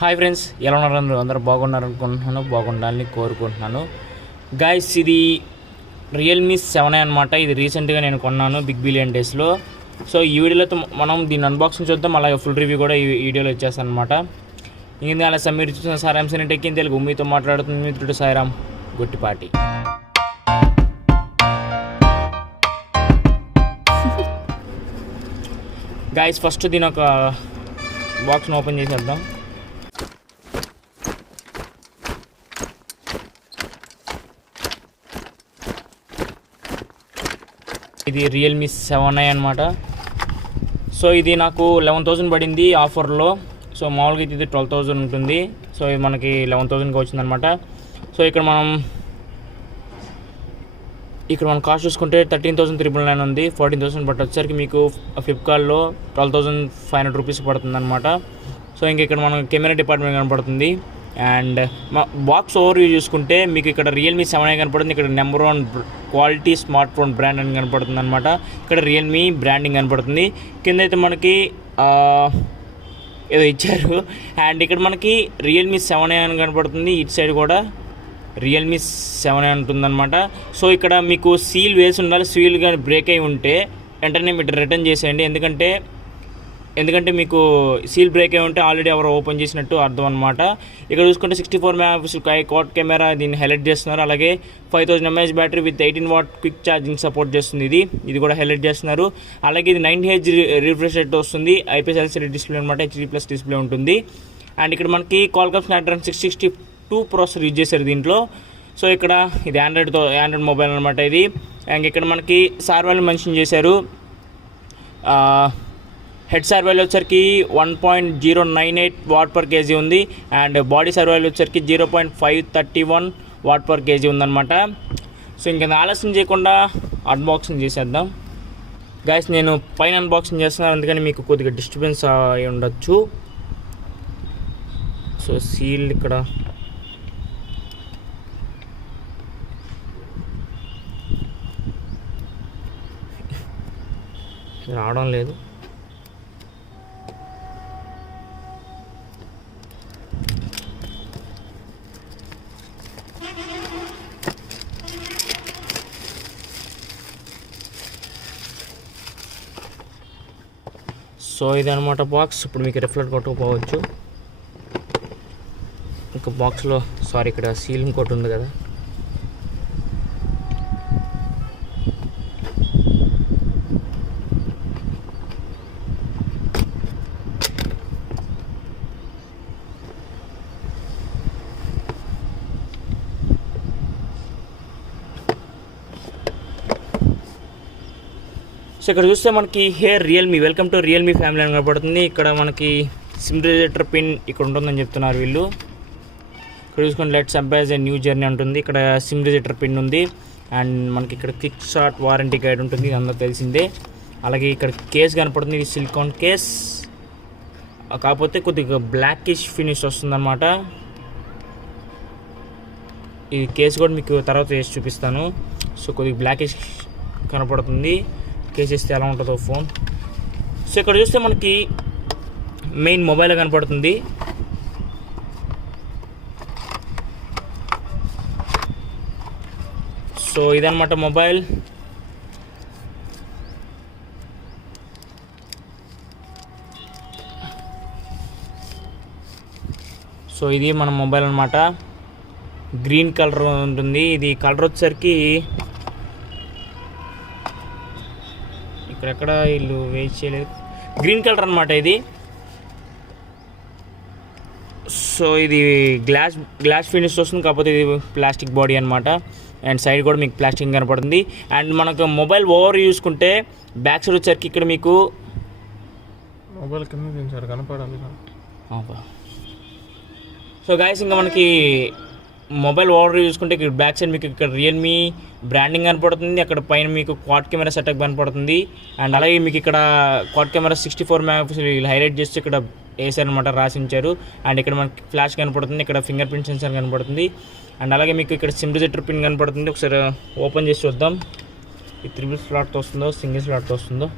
Hi friends, ఎలా ఉన్నారు? అందరూ బాగున్నారనుకుంటున్నాను, బాగుండాలని కోరుకుంటున్నాను. గైస్, ఇది రియల్మీ 7 అనమాట. ఇది రీసెంట్గా నేను కొన్నాను బిగ్ బిలియన్ డేస్లో. సో ఈ వీడియోలో మనం దీన్ని అన్బాక్సింగ్ చూద్దాం, అలాగే ఫుల్ రివ్యూ కూడా ఈ వీడియోలో వచ్చేస్తాను అనమాట. ఇంకేంది అలా మీరు చూసిన సైరాంసినటెక్ ఇన్ తెలుగు, మీతో మాట్లాడుతున్న మిత్రుడు సాయిరామ్ గొట్టిపాటి. గైస్, ఫస్ట్ దీని ఒక బాక్స్ని ఓపెన్ చేసేద్దాం. ఇది రియల్మీ 7i అనమాట. సో ఇది నాకు 11,000 పడింది ఆఫర్లో. సో మామూలుగా ఇది 12,000 ఉంటుంది. సో ఇది మనకి 11,000కి వచ్చిందనమాట. సో ఇక్కడ మనం కాస్ట్ చూసుకుంటే 13,399 ఉంది. 14,000 బట్ వచ్చేసరికి మీకు ఫ్లిప్కార్ట్లో 12,500 రూపీస్ పడుతుంది అనమాట. సో ఇంక ఇక్కడ మనం కెమెరా డిపార్ట్మెంట్ కనపడుతుంది. అండ్ బాక్స్ ఓవర్ వ్యూ చూసుకుంటే మీకు ఇక్కడ రియల్మీ 7i కనపడుతుంది. ఇక్కడ number 1 quality smart phone brand అని కనపడుతుంది అనమాట. ఇక్కడ రియల్మీ బ్రాండింగ్ కనపడుతుంది. కింద అయితే మనకి ఏదో ఇచ్చారు. అండ్ ఇక్కడ మనకి రియల్మీ 7i అని కనపడుతుంది. ఇటు సైడ్ కూడా రియల్మీ 7i ఉంటుందన్నమాట. సో ఇక్కడ మీకు సీల్ వేసి ఉండాలి. సీల్ కానీ బ్రేక్ అయి ఉంటే వెంటనే మీరు రిటర్న్ చేసేయండి. ఎందుకంటే మీకు సీల్ బ్రేక్ అయి ఉంటే ఆల్రెడీ ఎవరు ఓపెన్ చేసినట్టు అర్థం అనమాట. ఇక్కడ చూసుకుంటే 64 మెగాపిక్సెల్ క్వాడ్ కెమెరా దీన్ని హైలైట్ చేస్తున్నారు. అలాగే 5000 mAh battery with 18 what quick charging support చేస్తుంది. ఇది కూడా హైలైట్ చేస్తున్నారు. అలాగే ఇది 9Hz రిఫ్రెష్ రేట్ వస్తుంది. IPS LCD డిస్ప్లే అనమాట. HD+ డిస్ప్లే ఉంటుంది. అండ్ ఇక్కడ మనకి Qualcomm Snapdragon 662 ప్రాసెసర్ యూజ్ చేశారు దీంట్లో. సో ఇక్కడ ఇది ఆండ్రాయిడ్ మొబైల్ అనమాట ఇది. అండ్ ఇక్కడ మనకి సార్ వాళ్ళు మెన్షన్ చేశారు. హెడ్ సార్ వాల్యూ వచ్చరికి 1.098 వాట్ పర్ కేజీ ఉంది. అండ్ బాడీ సార్ వాల్యూ వచ్చరికి 0.531 వాట్ పర్ కేజీ ఉందన్నమాట. సో ఇంకా ఆలస్యం చేయకుండా అన్బాక్సింగ్ చేసేద్దాం. గైస్, నేను పైన అన్బాక్సింగ్ చేస్తున్నాను, అందుకని మీకు కొద్దిగా డిస్టర్బెన్స్ అయి ఉండొచ్చు. సో సీల్ ఇక్కడ రావడం లేదు. సో ఇది అనమాట బాక్స్. ఇప్పుడు మీకు రిఫ్లెక్ట్ కొట్టుకుపోవచ్చు. ఇంకా బాక్స్లో ఇక్కడ సీల్ ఇంకోటి ఉంది కదా. సో ఇక్కడ చూస్తే మనకి Realme welcome to Realme family అని కనపడుతుంది. ఇక్కడ మనకి సిమ్ రిజెక్టర్ పిన్ ఇక్కడ ఉంటుందని చెప్తున్నారు వీళ్ళు. ఇక్కడ చూసుకొని లెట్స్ ఎంపైజ్ ఏ న్యూ జర్నీ ఉంటుంది. ఇక్కడ సిమ్ రిజెక్టర్ పిన్ ఉంది. అండ్ మనకి ఇక్కడ క్విక్ షార్ట్ వారంటీ గైడ్ ఉంటుంది, ఇది అందరూ తెలిసిందే. అలాగే ఇక్కడ కేస్ కనపడుతుంది. ఇది సిలికాన్ కేస్, కాకపోతే కొద్దిగా బ్లాకిష్ ఫినిష్ వస్తుందన్నమాట. ఈ కేస్ కూడా మీకు తర్వాత వేసి చూపిస్తాను. సో కొద్దిగా బ్లాకిష్ కనపడుతుంది. కేస్ ఇస్తే ఎలా ఉంటుందో ఫోన్. సో ఇక్కడ చూస్తే మనకి మెయిన్ మొబైల్ కనపడుతుంది. సో ఇదన్నమాట మొబైల్. సో ఇది మన మొబైల్ అనమాట. గ్రీన్ కలర్ ఉంటుంది. ఇది కలర్ వచ్చేసరికి ఇక్కడెక్కడ వీళ్ళు వెయిట్ చేయలేదు. గ్రీన్ కలర్ అనమాట ఇది. సో ఇది గ్లాస్ ఫినిష్ వస్తుంది, కాకపోతే ఇది ప్లాస్టిక్ బాడీ అనమాట. అండ్ సైడ్ కూడా మీకు ప్లాస్టిక్ కనపడుతుంది. అండ్ మనకు మొబైల్ ఓవర్ చూసుకుంటే బ్యాక్ సైడ్ వచ్చేసరికి ఇక్కడ మీకు మొబైల్ కింద కనపడాలి. సో గైస్, ఇంకా మనకి మొబైల్ ఓవర్ చూసుకుంటే ఇక్కడ బ్యాక్ సైడ్ మీకు ఇక్కడ రియల్మీ బ్రాండింగ్ కనపడుతుంది. అక్కడ పైన మీకు క్వాడ్ కెమెరా సెటప్ కనపడుతుంది. అండ్ అలాగే మీకు ఇక్కడ క్వాడ్ కెమెరా 64 మెగాపిక్సెల్ హైలైట్ చేసి ఇక్కడ వేసారనమాట, రాసించారు. అండ్ ఇక్కడ మనకి ఫ్లాష్ కనపడుతుంది. ఇక్కడ ఫింగర్ ప్రింట్ సెన్సార్ కనపడుతుంది. అండ్ అలాగే మీకు ఇక్కడ సిమ్ రిజెక్టర్ పిన్ కనపడుతుంది. ఒకసారి ఓపెన్ చేసి చూద్దాం. ఈ 3 స్లాట్తో వస్తుందో సింగిల్ స్లాట్తో వస్తుందో.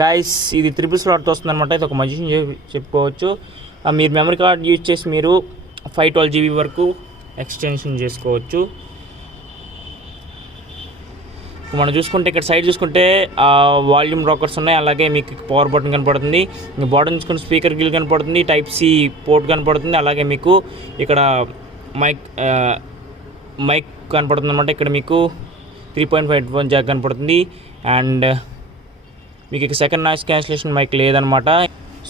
గాయస్ ఇది 3 స్లాట్తో వస్తుంది అనమాట. ఇది ఒక మంచి చెప్పుకోవచ్చు. మీరు మెమరీ కార్డ్ యూజ్ చేసి మీరు 512 GB వరకు ఎక్స్టెన్షన్ చేసుకోవచ్చు. మనం చూసుకుంటే ఇక్కడ సైడ్ చూసుకుంటే వాల్యూమ్ రాకర్స్ ఉన్నాయి, అలాగే మీకు పవర్ బటన్ కనపడుతుంది. బాటమ్ చూసుకుంటే స్పీకర్ గిల్ కనపడుతుంది, Type-C పోర్ట్ కనపడుతుంది, అలాగే మీకు ఇక్కడ మైక్ కనపడుతుంది అనమాట. ఇక్కడ మీకు 3.5 హెడ్ఫోన్ జాక్ కనపడుతుంది అండ్ మీకు ఇక్కడ సెకండ్ నాయిస్ క్యాన్సిలేషన్ మైక్ లేదనమాట.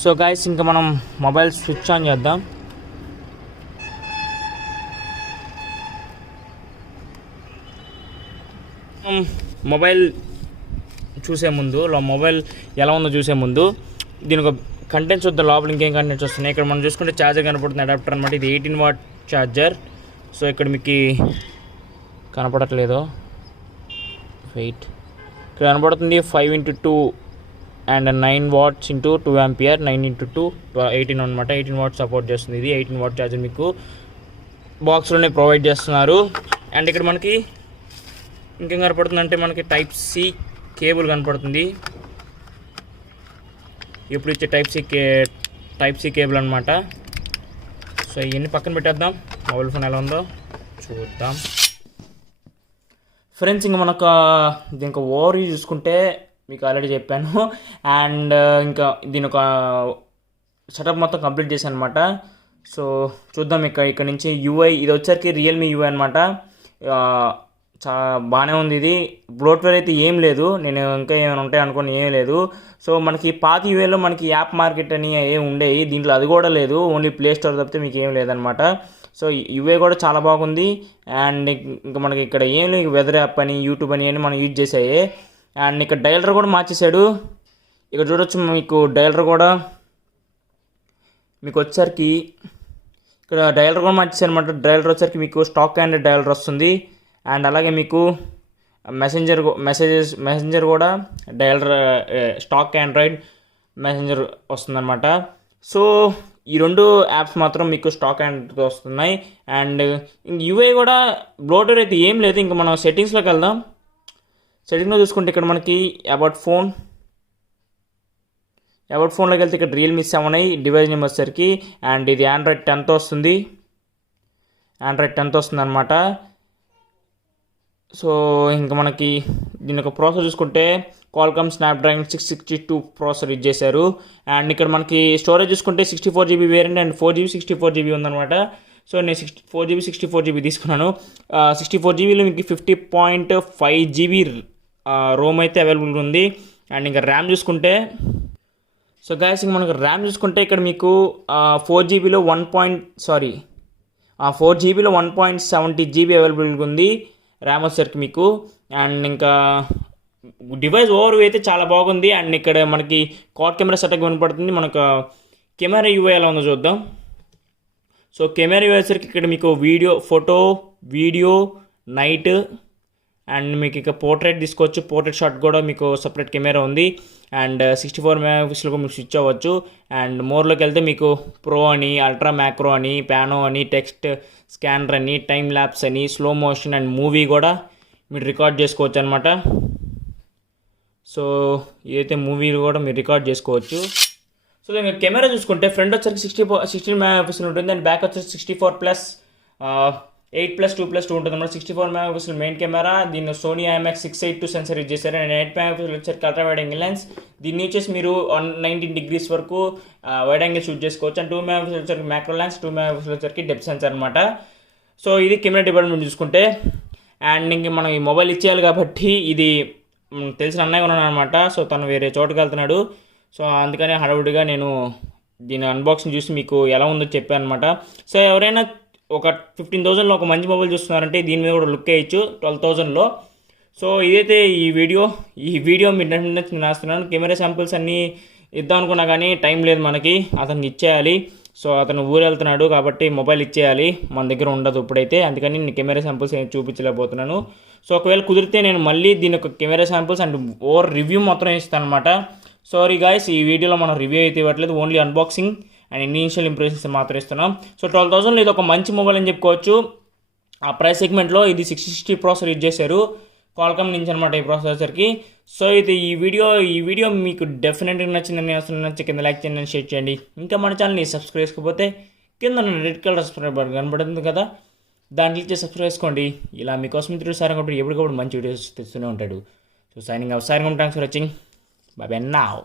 సో గాయస్ ఇంకా మనం మొబైల్ స్విచ్ ఆన్ చేద్దాం. మొబైల్ మొబైల్ ఎలా ఉందో చూసే ముందు దీని ఒక కంటెంట్స్ వద్ద లోపల ఇంకేం కంటెంట్స్ వస్తున్నాయి. ఇక్కడ మనం చూసుకుంటే ఛార్జర్ కనపడుతుంది, అడాప్టర్ అనమాట. ఇది 18 వాట్ ఛార్జర్. సో ఇక్కడ మీకు కనపడట్లేదు, వెయిట్, ఇక్కడ కనపడుతుంది 5x2 and 9 watts into 2 ampere, 9x2 18 అనమాట. 18 వాట్ సపోర్ట్ చేస్తుంది. ఇది 18 వాట్ ఛార్జర్ మీకు బాక్స్లోనే ప్రొవైడ్ చేస్తున్నారు. అండ్ ఇక్కడ మనకి ఇంకేం కనపడుతుంది అంటే మనకి Type-C కేబుల్ కనపడుతుంది. ఇప్పుడు ఇచ్చే Type-C కేబుల్ అనమాట. సో ఇవన్నీ పక్కన పెట్టేద్దాం, మొబైల్ ఫోన్ ఎలా ఉందో చూద్దాం. ఫ్రెండ్స్ ఇంకా మనకు దీనికి ఓవర్ చూసుకుంటే మీకు ఆల్రెడీ చెప్పాను. అండ్ ఇంకా దీని ఒక సెటప్ మొత్తం కంప్లీట్ చేశాను అనమాట. సో చూద్దాం ఇక్కడ నుంచి UI ఇది వచ్చరికి రియల్మీ UI అనమాట. చాలా బాగానే ఉంది. ఇది బ్లోట్వేర్ అయితే ఏం లేదు, నేను ఇంకా ఏమైనా ఉంటాయి అనుకోని ఏం లేదు. సో మనకి పాత యూఏలో మనకి యాప్ మార్కెట్ అని ఏం ఉండేవి, దీంట్లో అది కూడా లేదు, ఓన్లీ ప్లే స్టోర్ తప్పితే మీకు ఏం లేదనమాట. సో యూఏ కూడా చాలా బాగుంది. అండ్ ఇంకా మనకి ఇక్కడ ఏం లేదు, వెదర్ యాప్ అని యూట్యూబ్ అని మనం యూజ్ చేసాయి. అండ్ ఇక్కడ డైలర్ కూడా మార్చేశాడు. ఇక్కడ చూడొచ్చు మీకు డైలర్ కూడా మీకు వచ్చరికి ఇక్కడ డైలర్ కూడా మార్చేశారు అనమాట. డైలర్ వచ్చరికి మీకు స్టాక్ అండ్ డైలర్ వస్తుంది. అండ్ అలాగే మీకు మెసెంజర్ కూడా డైలర్ స్టాక్ ఆండ్రాయిడ్ మెసెంజర్ వస్తుందన్నమాట. సో ఈ రెండు యాప్స్ మాత్రం మీకు స్టాక్ ఆండ్రాయిడ్ వస్తున్నాయి. అండ్ యూఐ కూడా బ్లోటర్ అయితే ఏం లేదు. ఇంకా మనం సెట్టింగ్స్లోకి వెళ్దాం. సెట్టింగ్లో చూసుకుంటే ఇక్కడ మనకి అబౌట్ ఫోన్లోకి వెళ్తే ఇక్కడ రియల్మీ 7i డివైస్ నేమ్ వచ్చేసరికి అండ్ ఇది ఆండ్రాయిడ్ 10తో వస్తుంది. అనమాట. సో ఇంకా మనకి దీని ఒక ప్రాసెసర్ చూసుకుంటే క్వాల్కామ్ స్నాప్డ్రాగన్ 662 ప్రాసెసర్ యూజ్ చేశారు. అండ్ ఇక్కడ మనకి స్టోరేజ్ చూసుకుంటే 64 GB variant and 4 GB 64 GB ఉందన్నమాట. సో నేను 4 GB 64 GB తీసుకున్నాను. 64 GBలో మీకు 50.5 GB రోమ్ అయితే అవైలబుల్ ఉంది. అండ్ ఇంకా ర్యామ్ చూసుకుంటే సో గాయస్ ఇంక మనకు ర్యామ్ చూసుకుంటే ఇక్కడ మీకు 4 GBలో 1.70 GB అవైలబుల్గా ఉంది ర్యామ్ వచ్చేసరికి మీకు. అండ్ ఇంకా డివైస్ ఓవర్ అయితే చాలా బాగుంది. అండ్ ఇక్కడ మనకి క్వాడ్ కెమెరా సెటప్ కనపడుతుంది. మనకు కెమెరా యూఐ ఎలా ఉందో చూద్దాం. సో కెమెరా యూఐ వచ్చేసరికి ఇక్కడ మీకు వీడియో నైట్ అండ్ మీకు ఇక పోర్ట్రేట్ తీసుకోవచ్చు. పోర్ట్రేట్ షాట్ కూడా మీకు సపరేట్ కెమెరా ఉంది. అండ్ 64 మెగాపిక్సెల్కి మీకు స్విచ్ అవ్వచ్చు. అండ్ మోర్లోకి వెళ్తే మీకు ప్రో అని, అల్ట్రా మ్యాక్రో అని, ప్యానో అని, టెక్స్ట్ స్కానర్ అని, టైమ్ ల్యాప్స్ అని, స్లో మోషన్ అండ్ మూవీ కూడా మీరు రికార్డ్ చేసుకోవచ్చు అనమాట. సో ఇదైతే మూవీ కూడా మీరు రికార్డ్ చేసుకోవచ్చు. సో ఇంకా కెమెరా చూసుకుంటే ఫ్రంట్ వచ్చరికి 16 మెగాపిక్సెల్ ఉంటుంది. అండ్ బ్యాక్ వచ్చేసి 64+, 8+2+2 ఉంటుంది అనమాట. 64 మెగాపిక్సెల్ మెయిన్ కెమెరా. దీన్ని సోనీ IMX 682 సెన్సర్ యూజ్ చేశారు. అండ్ 8 మెగాపిక్సెల్ వచ్చేసరికి అల్ట్రా వైడ్ యాంగిల్ లెన్స్. దీన్ని వచ్చేసి మీరు 119 degrees వరకు వైడ్ యాంగిల్ షూట్ చేసుకోవచ్చు. అండ్ 2 మెగాపిక్సెల్ వచ్చేసరికి మ్యాక్రో లెన్స్, 2 మెగాపిక్సెల్ వచ్చేసరికి డెప్త్ సెన్సర్ అనమాట. సో ఇది కెమెరా డిపార్ట్మెంట్ చూసుకుంటే. అండ్ ఇంక మనం ఈ మొబైల్ ఇచ్చేయాలి కాబట్టి ఇది తెలిసిన అన్నయ్య ఉన్నాను అనమాట. సో తను వేరే చోటుకి వెళ్తున్నాడు. సో అందుకని హడావుడిగా నేను దీని అన్బాక్సింగ్ చూసి మీకు ఎలా ఉందో చెప్పాను అనమాట. సో ఎవరైనా ఒక 15,000లో ఒక మంచి మొబైల్ చూస్తున్నారంటే దీని మీద కూడా లుక్ వేయచ్చు 12,000లో. సో ఇదైతే ఈ వీడియో మీరు నేస్తున్నాను. కెమెరా శాంపిల్స్ అన్నీ ఇద్దాం అనుకున్నా కానీ టైం లేదు మనకి, అతనికి ఇచ్చేయాలి. సో అతను ఊరు వెళ్తున్నాడు కాబట్టి మొబైల్ ఇచ్చేయాలి, మన దగ్గర ఉండదు ఇప్పుడైతే. అందుకని నేను కెమెరా శాంపిల్స్ ఏం చూపించలేకపోతున్నాను. సో ఒకవేళ కుదిరితే నేను మళ్ళీ దీని యొక్క camera samples and over review మాత్రం ఇస్తాను అనమాట. సారీ గాయస్, ఈ వీడియోలో మనం రివ్యూ అయితే ఇవ్వట్లేదు, only unboxing and initial impressions మాత్రం ఇస్తున్నాం. సో 12,000లో ఇది ఒక మంచి మొబైల్ అని చెప్పుకోవచ్చు. ఆ ప్రైస్ సెగ్మెంట్లో ఇది 660 ప్రాసెసర్ యూజ్ చేశారు. క్వాల్కామ్ నుంచి అనమాట ఈ ప్రాసెసర్కి. సో ఇది ఈ వీడియో మీకు డెఫినెట్గా నచ్చిందని నచ్చి కింద లైక్ చేయండి, షేర్ చేయండి. ఇంకా మన ఛానల్ని సబ్స్క్రైబ్ చేసుకోకపోతే కింద రెడ్ కలర్ సబ్స్క్రైబ్ బటన్ కనబడుతుంది కదా, దాన్ని క్లిక్ చేసి సబ్స్క్రైబ్ చేసుకోండి. ఇలా మీకోసం మిత్రుడు సార్ ఎప్పటికప్పుడు మంచి వీడియోస్ తెస్తూనే ఉంటాడు. So signing off, thanks for watching, by by now.